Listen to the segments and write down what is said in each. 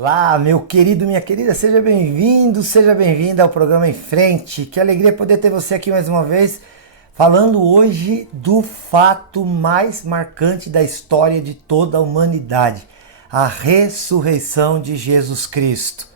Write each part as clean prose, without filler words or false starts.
Olá, meu querido, minha querida, seja bem-vinda ao programa Em Frente. Que alegria poder ter você aqui mais uma vez, falando hoje do fato mais marcante da história de toda a humanidade, a ressurreição de Jesus Cristo.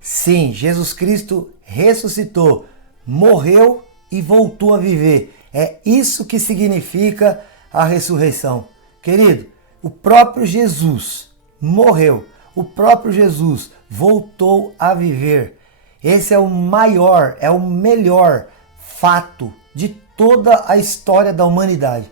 Sim, Jesus Cristo ressuscitou, morreu e voltou a viver. É isso que significa a ressurreição. Querido, o próprio Jesus morreu. O próprio Jesus voltou a viver. Esse é o maior, é o melhor fato de toda a história da humanidade.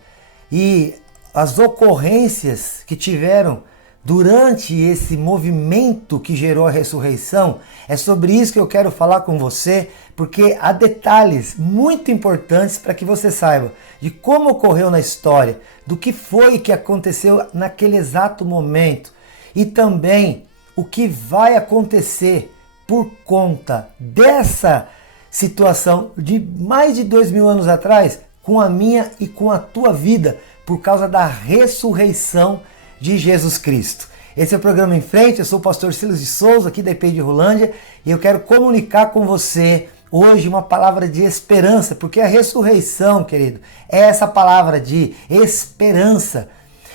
E as ocorrências que tiveram durante esse movimento que gerou a ressurreição, é sobre isso que eu quero falar com você, porque há detalhes muito importantes para que você saiba de como ocorreu na história, do que foi que aconteceu naquele exato momento. E também o que vai acontecer por conta dessa situação de mais de 2000 anos atrás, com a minha e com a tua vida, por causa da ressurreição de Jesus Cristo. Esse é o programa Em Frente, eu sou o pastor Silas de Souza, aqui da IPI de Rolândia, e eu quero comunicar com você hoje uma palavra de esperança, porque a ressurreição, querido, é essa palavra de esperança.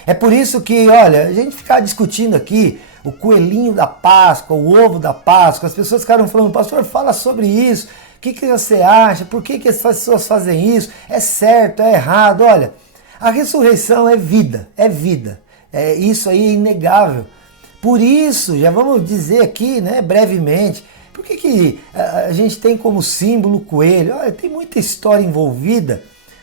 É por isso que, olha, a gente ficar discutindo aqui o coelhinho da Páscoa, o ovo da Páscoa, as pessoas ficaram falando, pastor, fala sobre isso, o que você acha, por que as pessoas fazem isso, é certo, é errado? Olha, a ressurreição é vida, isso aí é inegável. Por isso, já vamos dizer aqui, né, brevemente, por que a gente tem como símbolo o coelho? Olha, tem muita história envolvida,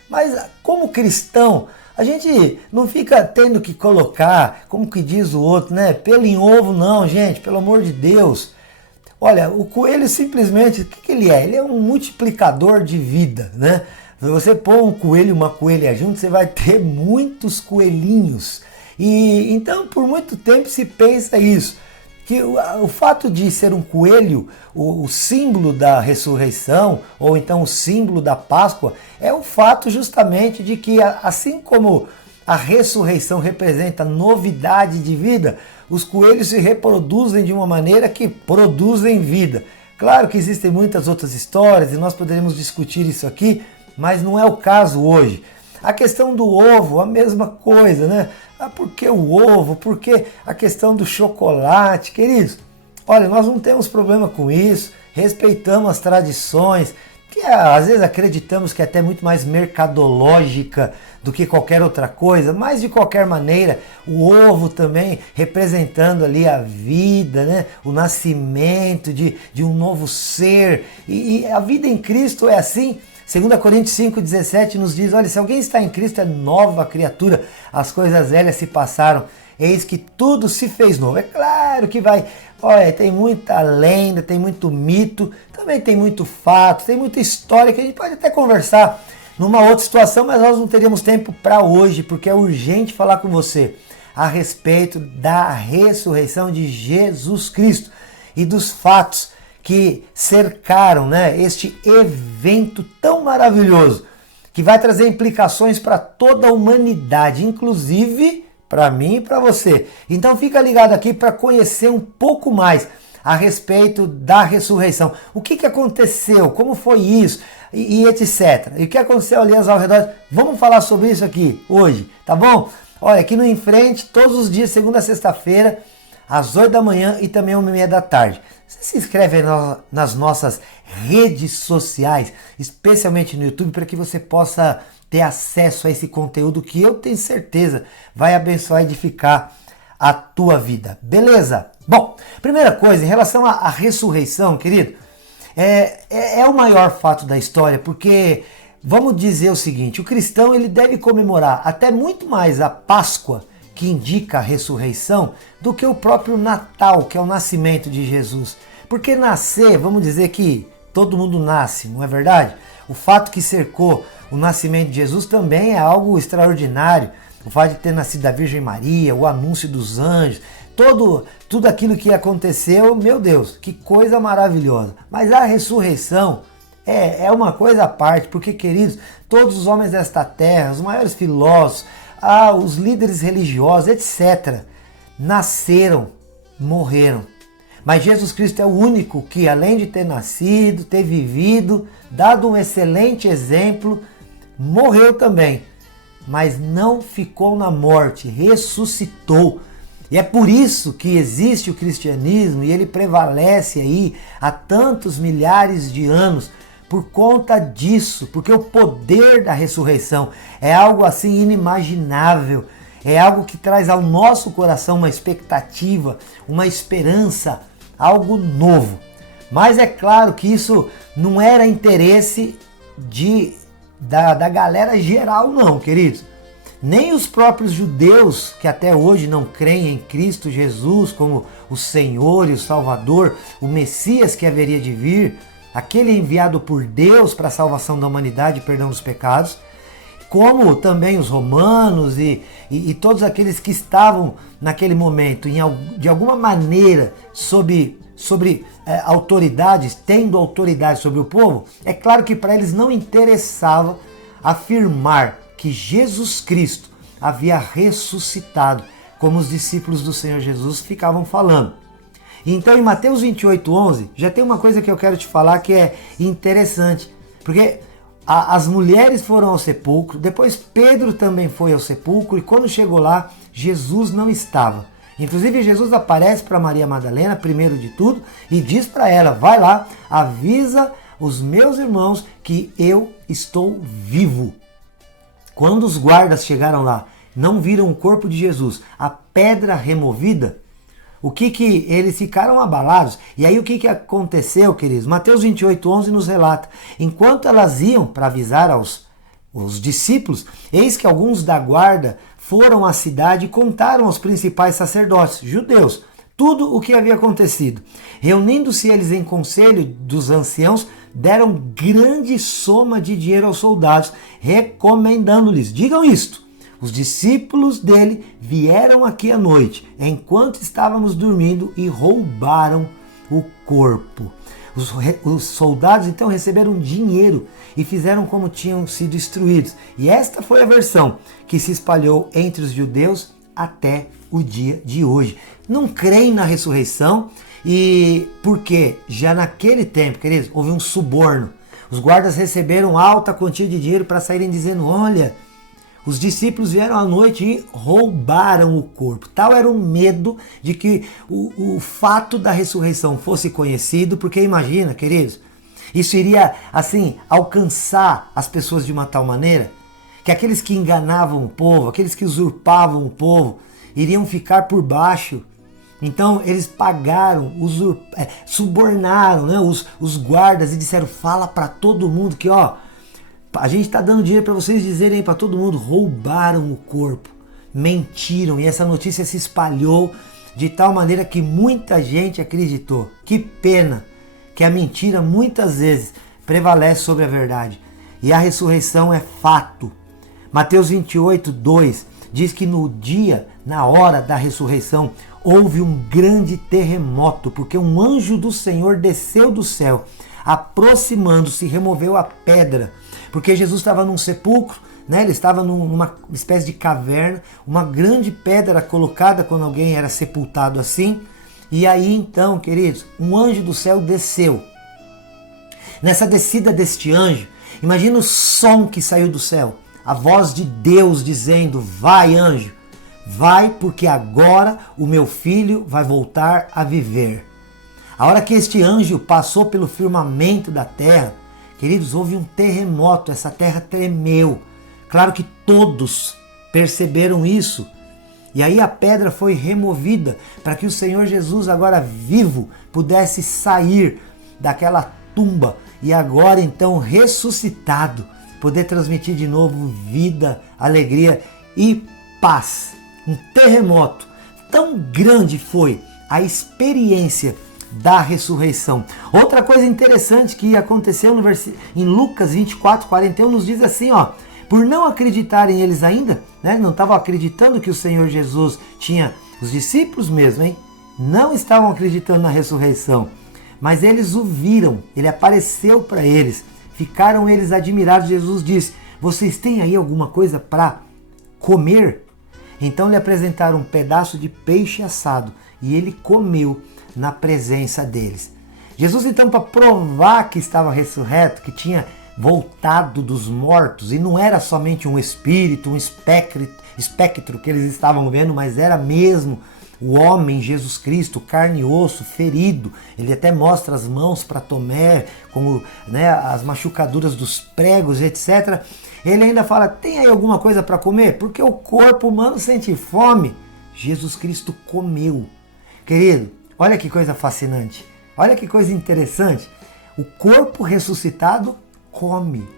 mas como cristão, a gente não fica tendo que colocar, como que diz o outro, né? Pelo em ovo não, gente, pelo amor de Deus. Olha, o coelho simplesmente, o que ele é? Ele é um multiplicador de vida, né? Se você pôr um coelho e uma coelha junto, você vai ter muitos coelhinhos. E então, por muito tempo se pensa isso, que o fato de ser um coelho, o símbolo da ressurreição, ou então o símbolo da Páscoa, é o fato justamente de que, assim como a ressurreição representa novidade de vida, os coelhos se reproduzem de uma maneira que produzem vida. Claro que existem muitas outras histórias e nós poderíamos discutir isso aqui, mas não é o caso hoje. A questão do ovo, a mesma coisa, né? Por que o ovo? Por que a questão do chocolate? Queridos, olha, nós não temos problema com isso, respeitamos as tradições, que às vezes acreditamos que é até muito mais mercadológica do que qualquer outra coisa, mas de qualquer maneira, o ovo também representando ali a vida, né? O nascimento de um novo ser, e a vida em Cristo é assim. 2 Coríntios 5,17 nos diz, olha, se alguém está em Cristo é nova criatura, as coisas velhas se passaram, eis que tudo se fez novo. É claro que vai, olha, tem muita lenda, tem muito mito, também tem muito fato, tem muita história que a gente pode até conversar numa outra situação, mas nós não teríamos tempo para hoje, porque é urgente falar com você a respeito da ressurreição de Jesus Cristo e dos fatos que cercaram, né, este evento tão maravilhoso, que vai trazer implicações para toda a humanidade, inclusive para mim e para você. Então fica ligado aqui para conhecer um pouco mais a respeito da ressurreição. O que aconteceu, como foi isso e etc. E o que aconteceu ali ao redor. Vamos falar sobre isso aqui hoje, tá bom? Olha, aqui no Em Frente, todos os dias, segunda a sexta-feira, às 8 da manhã e também 1h30 da tarde. Você se inscreve nas nossas redes sociais, especialmente no YouTube, para que você possa ter acesso a esse conteúdo que eu tenho certeza vai abençoar e edificar a tua vida. Beleza? Bom, primeira coisa, em relação à ressurreição, querido, é o maior fato da história, porque vamos dizer o seguinte, o cristão ele deve comemorar até muito mais a Páscoa, que indica a ressurreição, do que o próprio Natal, que é o nascimento de Jesus. Porque nascer, vamos dizer que todo mundo nasce, não é verdade? O fato que cercou o nascimento de Jesus também é algo extraordinário. O fato de ter nascido da Virgem Maria, o anúncio dos anjos, tudo aquilo que aconteceu, meu Deus, que coisa maravilhosa. Mas a ressurreição é uma coisa à parte, porque, queridos, todos os homens desta terra, os maiores filósofos, os líderes religiosos, etc., nasceram, morreram Mas Jesus Cristo é o único que, além de ter nascido, ter vivido, dado um excelente exemplo, morreu também, mas não ficou na morte, ressuscitou. E é por isso que existe o cristianismo e ele prevalece aí há tantos milhares de anos, por conta disso, porque o poder da ressurreição é algo assim inimaginável, é algo que traz ao nosso coração uma expectativa, uma esperança, algo novo. Mas é claro que isso não era interesse da galera geral não, queridos. Nem os próprios judeus, que até hoje não creem em Cristo Jesus como o Senhor e o Salvador, o Messias que haveria de vir, aquele enviado por Deus para a salvação da humanidade e perdão dos pecados, como também os romanos e todos aqueles que estavam naquele momento, de alguma maneira, sobre autoridades, tendo autoridade sobre o povo, é claro que para eles não interessava afirmar que Jesus Cristo havia ressuscitado, como os discípulos do Senhor Jesus ficavam falando. Então em Mateus 28:11, já tem uma coisa que eu quero te falar que é interessante, porque as mulheres foram ao sepulcro, depois Pedro também foi ao sepulcro, e quando chegou lá, Jesus não estava. Inclusive Jesus aparece para Maria Madalena, primeiro de tudo, e diz para ela, vai lá, avisa os meus irmãos que eu estou vivo. Quando os guardas chegaram lá, não viram o corpo de Jesus, a pedra removida, eles ficaram abalados. E aí o que aconteceu, queridos? Mateus 28:11 nos relata, enquanto elas iam para avisar os discípulos, eis que alguns da guarda foram à cidade e contaram aos principais sacerdotes judeus tudo o que havia acontecido. Reunindo-se eles em conselho dos anciãos, deram grande soma de dinheiro aos soldados, recomendando-lhes, digam isto, os discípulos dele vieram aqui à noite, enquanto estávamos dormindo, e roubaram o corpo. Os soldados então receberam dinheiro e fizeram como tinham sido instruídos. E esta foi a versão que se espalhou entre os judeus até o dia de hoje. Não creem na ressurreição, e porque já naquele tempo, queridos, houve um suborno. Os guardas receberam alta quantia de dinheiro para saírem dizendo, olha, os discípulos vieram à noite e roubaram o corpo. Tal era o medo de que o fato da ressurreição fosse conhecido, porque imagina, queridos, isso iria, assim, alcançar as pessoas de uma tal maneira que aqueles que enganavam o povo, aqueles que usurpavam o povo, iriam ficar por baixo. Então eles pagaram, subornaram, né, os guardas e disseram, fala para todo mundo que ó, a gente está dando dinheiro para vocês dizerem para todo mundo, roubaram o corpo, mentiram, e essa notícia se espalhou de tal maneira que muita gente acreditou. Que pena que a mentira muitas vezes prevalece sobre a verdade. E a ressurreição é fato. Mateus 28:2 diz que no dia, na hora da ressurreição, houve um grande terremoto, porque um anjo do Senhor desceu do céu, aproximando-se, removeu a pedra, porque Jesus estava num sepulcro, né? Ele estava numa espécie de caverna, uma grande pedra colocada quando alguém era sepultado assim, e aí então, queridos, um anjo do céu desceu. Nessa descida deste anjo, imagina o som que saiu do céu, a voz de Deus dizendo, vai anjo, vai porque agora o meu filho vai voltar a viver. A hora que este anjo passou pelo firmamento da terra, queridos, houve um terremoto, essa terra tremeu. Claro que todos perceberam isso. E aí a pedra foi removida para que o Senhor Jesus, agora vivo, pudesse sair daquela tumba e agora então ressuscitado, poder transmitir de novo vida, alegria e paz. Um terremoto. Tão grande foi a experiência da ressurreição. Outra coisa interessante que aconteceu em Lucas 24:41 nos diz assim, ó, por não acreditarem eles ainda, né, não estavam acreditando que o Senhor Jesus tinha, os discípulos mesmo, hein, não estavam acreditando na ressurreição, mas eles o viram, ele apareceu para eles, ficaram eles admirados. Jesus disse, vocês têm aí alguma coisa para comer? Então lhe apresentaram um pedaço de peixe assado e ele comeu. na presença deles. Jesus, então, para provar que estava ressurreto, que tinha voltado dos mortos, e não era somente um espírito, um espectro que eles estavam vendo, mas era mesmo o homem Jesus Cristo, carne e osso, ferido. Ele até mostra as mãos para Tomé, como, né, as machucaduras dos pregos, etc. Ele ainda fala, tem aí alguma coisa para comer? Porque o corpo humano sente fome. Jesus Cristo comeu. Querido, olha que coisa fascinante. Olha que coisa interessante. O corpo ressuscitado come.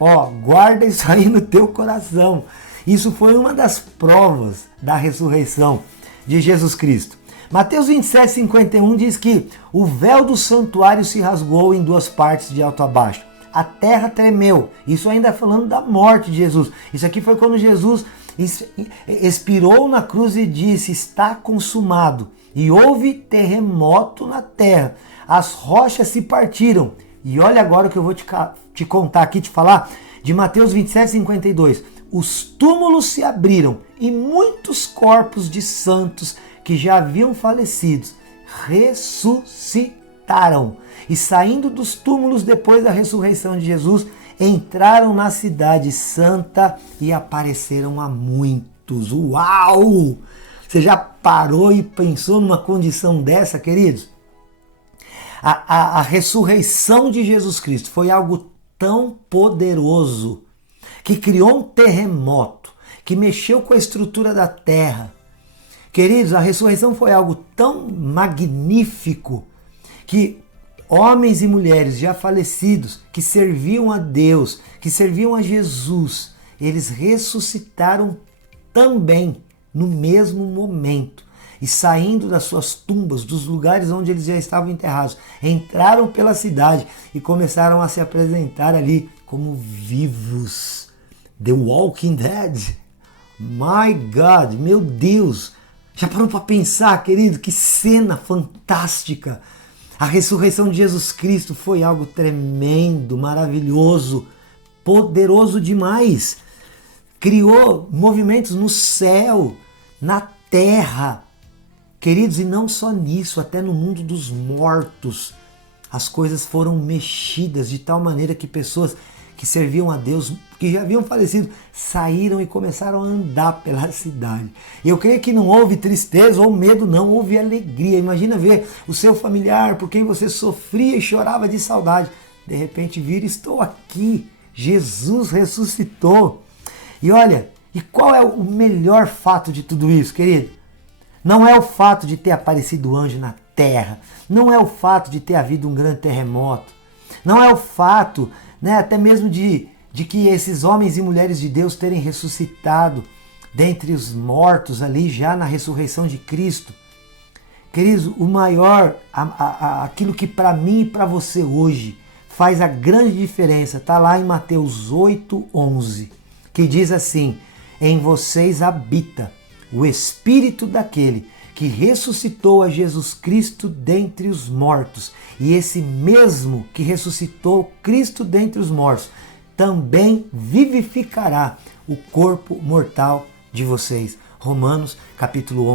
Ó, guarda isso aí no teu coração. Isso foi uma das provas da ressurreição de Jesus Cristo. Mateus 27:51 diz que o véu do santuário se rasgou em duas partes de alto a baixo. A terra tremeu. Isso ainda falando da morte de Jesus. Isso aqui foi quando Jesus expirou na cruz e disse, está consumado. E houve terremoto na terra. As rochas se partiram. E olha agora o que eu vou te contar aqui, te falar, de Mateus 27:52. Os túmulos se abriram e muitos corpos de santos que já haviam falecido ressuscitaram. E saindo dos túmulos depois da ressurreição de Jesus, entraram na cidade santa e apareceram a muitos. Uau! Você já parou e pensou numa condição dessa, queridos? A ressurreição de Jesus Cristo foi algo tão poderoso que criou um terremoto, que mexeu com a estrutura da terra. Queridos, a ressurreição foi algo tão magnífico que homens e mulheres já falecidos, que serviam a Deus, que serviam a Jesus, eles ressuscitaram também no mesmo momento. E saindo das suas tumbas, dos lugares onde eles já estavam enterrados, entraram pela cidade e começaram a se apresentar ali como vivos. The Walking Dead. My God, meu Deus. Já parou para pensar, querido? Que cena fantástica. A ressurreição de Jesus Cristo foi algo tremendo, maravilhoso, poderoso demais. Criou movimentos no céu, na terra. Queridos, e não só nisso, até no mundo dos mortos, as coisas foram mexidas de tal maneira que pessoas que serviam a Deus, que já haviam falecido, saíram e começaram a andar pela cidade. Eu creio que não houve tristeza ou medo, não, houve alegria. Imagina ver o seu familiar por quem você sofria e chorava de saudade. De repente vira, estou aqui, Jesus ressuscitou. E olha, e qual é o melhor fato de tudo isso, querido? Não é o fato de ter aparecido anjo na terra, não é o fato de ter havido um grande terremoto, não é o fato, né, até mesmo de que esses homens e mulheres de Deus terem ressuscitado dentre os mortos ali já na ressurreição de Cristo. Queridos, o maior, aquilo que para mim e para você hoje faz a grande diferença, está lá em Mateus 8:11, que diz assim, em vocês habita o Espírito daquele que ressuscitou a Jesus Cristo dentre os mortos. E esse mesmo que ressuscitou Cristo dentre os mortos, também vivificará o corpo mortal de vocês. Romanos capítulo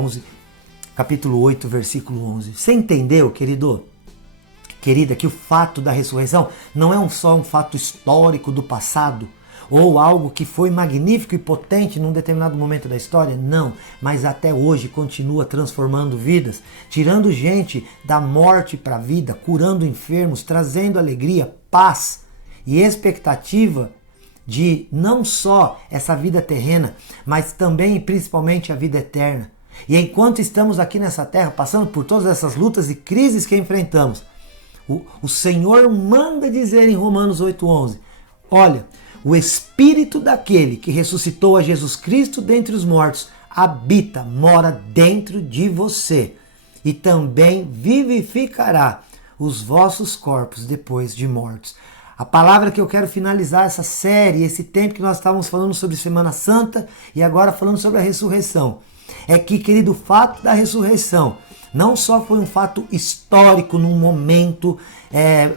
8, versículo 11. Você entendeu, querido? Querida, que o fato da ressurreição não é só um fato histórico do passado, ou algo que foi magnífico e potente num determinado momento da história? Não, mas até hoje continua transformando vidas, tirando gente da morte para a vida, curando enfermos, trazendo alegria, paz e expectativa de não só essa vida terrena, mas também e principalmente a vida eterna. E enquanto estamos aqui nessa terra, passando por todas essas lutas e crises que enfrentamos, o Senhor manda dizer em Romanos 8:11, olha, o Espírito daquele que ressuscitou a Jesus Cristo dentre os mortos habita, mora dentro de você e também vivificará os vossos corpos depois de mortos. A palavra que eu quero finalizar essa série, esse tempo que nós estávamos falando sobre Semana Santa e agora falando sobre a ressurreição, é que, querido, o fato da ressurreição não só foi um fato histórico num momento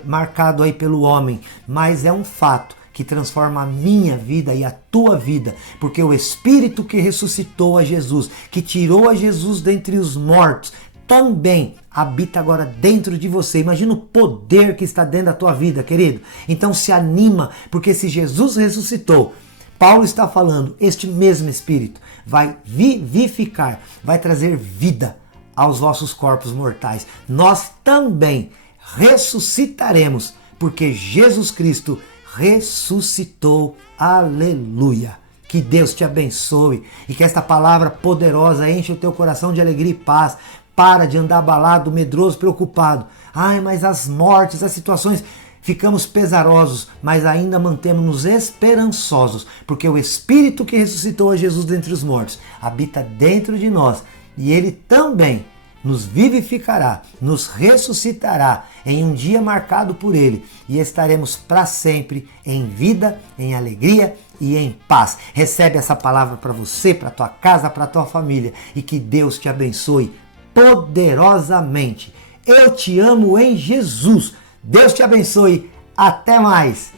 marcado aí pelo homem, mas é um fato que transforma a minha vida e a tua vida, porque o Espírito que ressuscitou a Jesus, que tirou a Jesus dentre os mortos, também habita agora dentro de você. Imagina o poder que está dentro da tua vida, querido. Então se anima, porque se Jesus ressuscitou, Paulo está falando, este mesmo Espírito vai vivificar, vai trazer vida aos vossos corpos mortais. Nós também ressuscitaremos, porque Jesus Cristo ressuscitou. Aleluia! Que Deus te abençoe e que esta palavra poderosa enche o teu coração de alegria e paz. Para de andar abalado, medroso, preocupado. Ai, mas as mortes, as situações, ficamos pesarosos, mas ainda mantemos-nos esperançosos, porque o Espírito que ressuscitou a Jesus dentre os mortos habita dentro de nós e Ele também nos vivificará, nos ressuscitará em um dia marcado por Ele e estaremos para sempre em vida, em alegria e em paz. Recebe essa palavra para você, para tua casa, para tua família e que Deus te abençoe poderosamente. Eu te amo em Jesus. Deus te abençoe. Até mais.